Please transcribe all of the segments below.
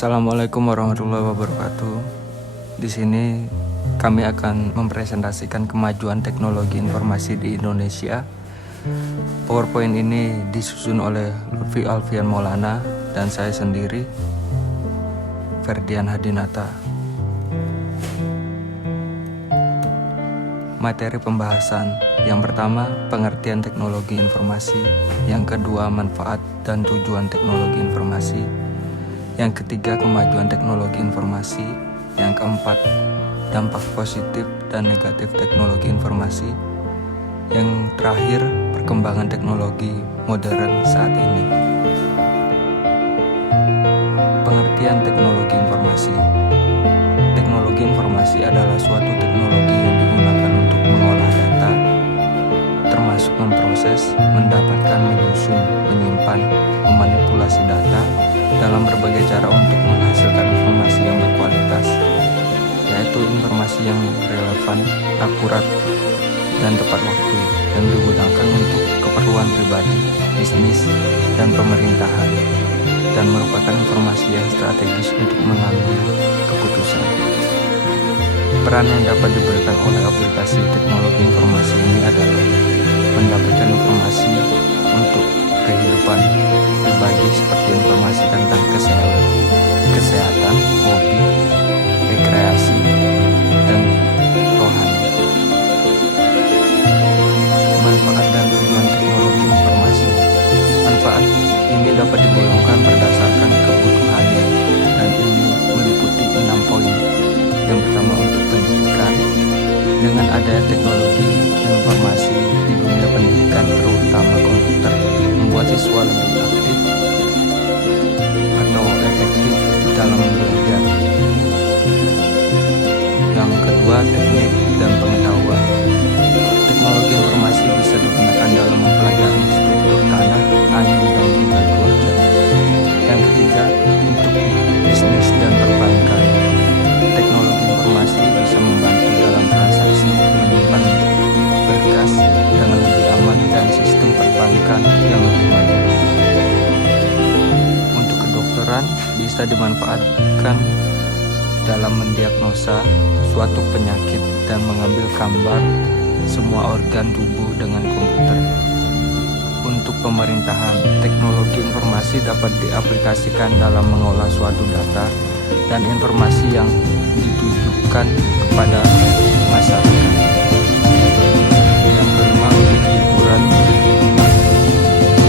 Assalamualaikum warahmatullahi wabarakatuh. Di sini kami akan mempresentasikan kemajuan teknologi informasi di Indonesia. PowerPoint ini disusun oleh Lutfi Alfian Maulana dan saya sendiri, Ferdian Hadinata. Materi pembahasan yang pertama, pengertian teknologi informasi. Yang kedua, manfaat dan tujuan teknologi informasi. Yang ketiga, kemajuan teknologi informasi. Yang keempat, dampak positif dan negatif teknologi informasi. Yang terakhir, perkembangan teknologi modern saat ini. Pengertian teknologi informasi. Teknologi informasi adalah suatu teknologi yang digunakan untuk mengolah data, termasuk memproses, mendapatkan, menyusun, menyimpan, memanipulasi data dalam berbagai cara untuk menghasilkan informasi yang berkualitas, yaitu informasi yang relevan, akurat, dan tepat waktu, yang digunakan untuk keperluan pribadi, bisnis, dan pemerintahan, dan merupakan informasi yang strategis untuk mengambil keputusan. Peran yang dapat diberikan oleh aplikasi teknologi informasi ini adalah mendapatkan informasi untuk kehidupan pribadi seperti informasi tentang kesehatan, hobi, rekreasi, dan rohani. Manfaat dan tujuan teknologi informasi. Manfaat ini dapat digolongkan berdasarkan kebutuhannya, dan ini meliputi 6 poin. Yang pertama, untuk pendidikan. Dengan adanya teknologi informasi di dunia pendidikan, terutama komputer, membuat siswa lebih aktif atau efektif dalam belajar. Yang kedua, teknik dan pengetahuan. Teknologi informasi bisa digunakan dalam mempelajari struktur tanah, angin, dan juga cuaca. Yang ketiga, untuk bisnis dan perbankan. Teknologi informasi bisa membantu dalam transaksi, menyimpan berkas dengan lebih aman, dan sistem perbankan yang lebih maju. Untuk kedokteran, bisa dimanfaatkan dalam mendiagnosa suatu penyakit dan mengambil gambar semua organ tubuh dengan komputer. Untuk pemerintahan, teknologi informasi dapat diaplikasikan dalam mengolah suatu data dan informasi yang ditujukan kepada masyarakat. Yang kelima, untuk hiburan.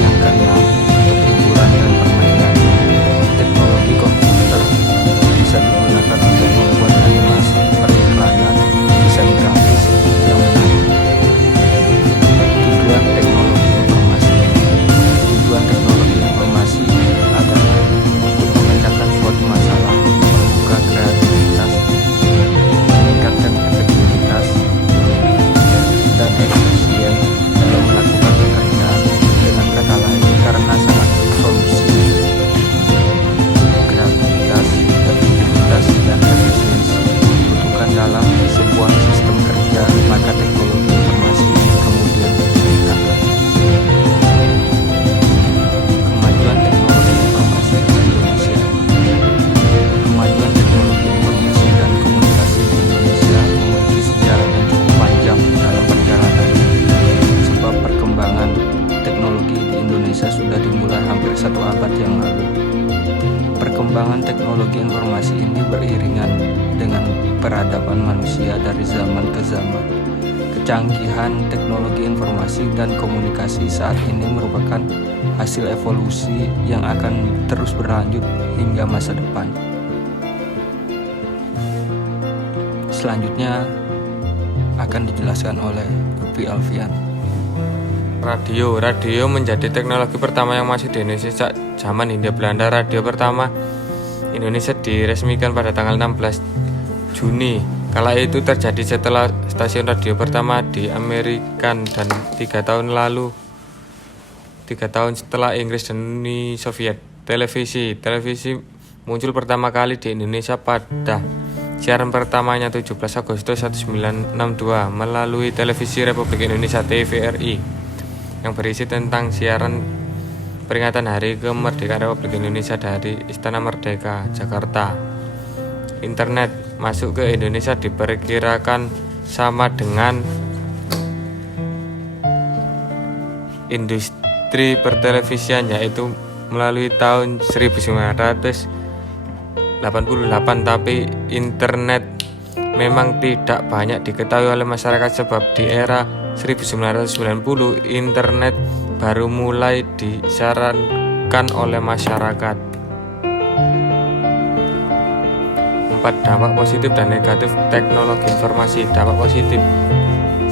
Yang keenam, untuk hiburan dan permainan. Teknologi komputer bisa digunakan untuk membuat animasi, periklanan, desain grafis yang menarik. Tujuan teknologi informasi. Tujuan teknologi informasi adalah untuk memecahkan suatu masalah, membuka kreativitas, meningkatkan efektivitas, dan efisien dalam melakukan pekerjaan. Dengan kata lain, karena sangat solusi, kreativitas, efektivitas, dan efisiensi dibutuhkan dalam sebuah sistem kerja, maka teknologi informasi kemudian digunakan. Kemajuan teknologi informasi di Indonesia. Kemajuan teknologi informasi dan komunikasi di Indonesia memiliki sejarah yang cukup panjang dalam perjalanannya, sebab perkembangan teknologi di Indonesia sudah dimulai hampir 1 abad yang lalu. Perkembangan teknologi informasi ini beriringan dengan peradaban manusia dari zaman ke zaman. Kecanggihan teknologi informasi dan komunikasi saat ini merupakan hasil evolusi yang akan terus berlanjut hingga masa depan. Selanjutnya akan dijelaskan oleh Lutfi Alfian. Radio menjadi teknologi pertama yang masuk di Indonesia sejak zaman Hindia Belanda. Radio pertama Indonesia diresmikan pada tanggal 16 Juni. Kala itu terjadi setelah stasiun radio pertama di Amerika, dan 3 tahun setelah Inggris dan Uni Soviet. Televisi muncul pertama kali di Indonesia pada siaran pertamanya 17 Agustus 1962 melalui Televisi Republik Indonesia TVRI, yang berisi tentang siaran peringatan Hari Kemerdekaan Republik Indonesia dari Istana Merdeka, Jakarta. Internet masuk ke Indonesia diperkirakan sama dengan industri pertelevisian, yaitu melalui tahun 1988, tapi internet memang tidak banyak diketahui oleh masyarakat sebab di era 1990 internet baru mulai disarankan oleh masyarakat. 4. Dampak positif dan negatif teknologi informasi. Dampak positif.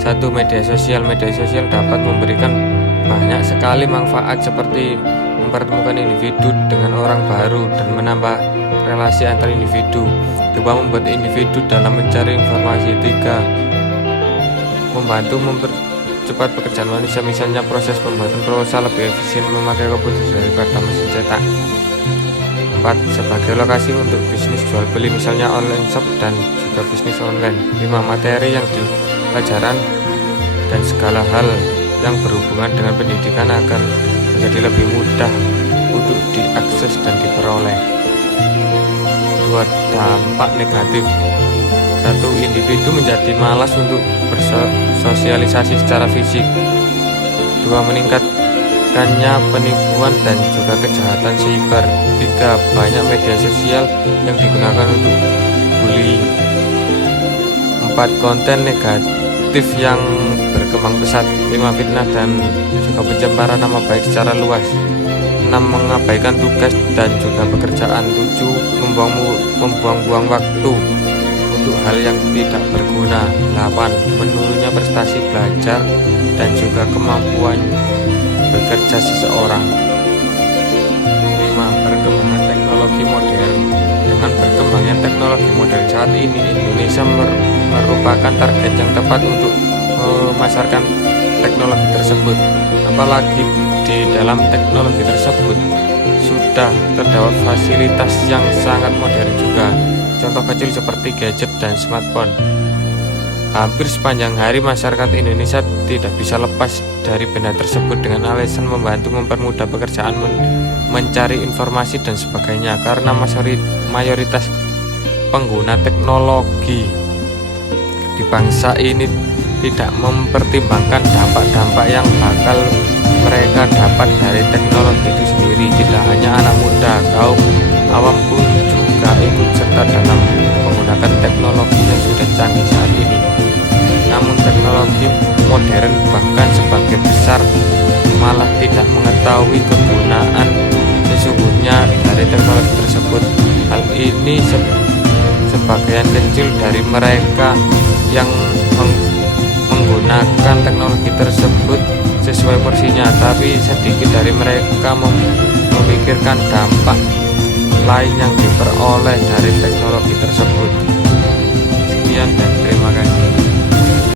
1. Media sosial. Media sosial dapat memberikan banyak sekali manfaat seperti mempertemukan individu dengan orang baru dan menambah relasi antar individu. 2. Membuat individu dalam mencari informasi. 3. Membantu mempercepat pekerjaan manusia, misalnya proses pembuatan proposal lebih efisien memakai komputer daripada mesin cetak. 4. Sebagai lokasi untuk bisnis jual beli, misalnya online shop dan juga bisnis online. 5. Materi yang dipelajaran dan segala hal yang berhubungan dengan pendidikan akan menjadi lebih mudah untuk diakses dan diperoleh. 2. Dampak negatif. 1. Individu menjadi malas untuk bersosialisasi secara fisik. 2. Meningkatkannya penipuan dan juga kejahatan siber. 3. Banyak media sosial yang digunakan untuk bullying. 4. Konten negatif yang berkembang pesat. 5. Fitnah dan juga pencemaran nama baik secara luas. 6. Mengabaikan tugas dan juga pekerjaan. 7. Membuang-buang waktu untuk hal yang tidak berguna. 8. Menurunnya prestasi belajar dan juga kemampuan bekerja seseorang. 5. Perkembangan teknologi modern. Dengan berkembangnya teknologi modern saat ini, Indonesia merupakan target yang tepat untuk memasarkan teknologi tersebut. Apalagi di dalam teknologi tersebut sudah terdapat fasilitas yang sangat modern juga. Contoh kecil seperti gadget dan smartphone. Hampir sepanjang hari masyarakat Indonesia tidak bisa lepas dari benda tersebut dengan alasan membantu mempermudah pekerjaan, mencari informasi dan sebagainya. Karena mayoritas pengguna teknologi di bangsa ini tidak mempertimbangkan dampak-dampak yang bakal mereka dapat dari teknologi itu sendiri. Tidak hanya anak muda, kaum awam pun juga ikut serta dalam menggunakan teknologi yang sudah canggih saat ini. Namun teknologi modern bahkan sebagian besar malah tidak mengetahui kegunaan sesungguhnya dari teknologi tersebut. Hal ini sebagian kecil dari mereka yang menggunakan teknologi tersebut sesuai porsinya, tapi sedikit dari mereka memikirkan dampak lain yang diperoleh dari teknologi tersebut. Sekian dan terima kasih.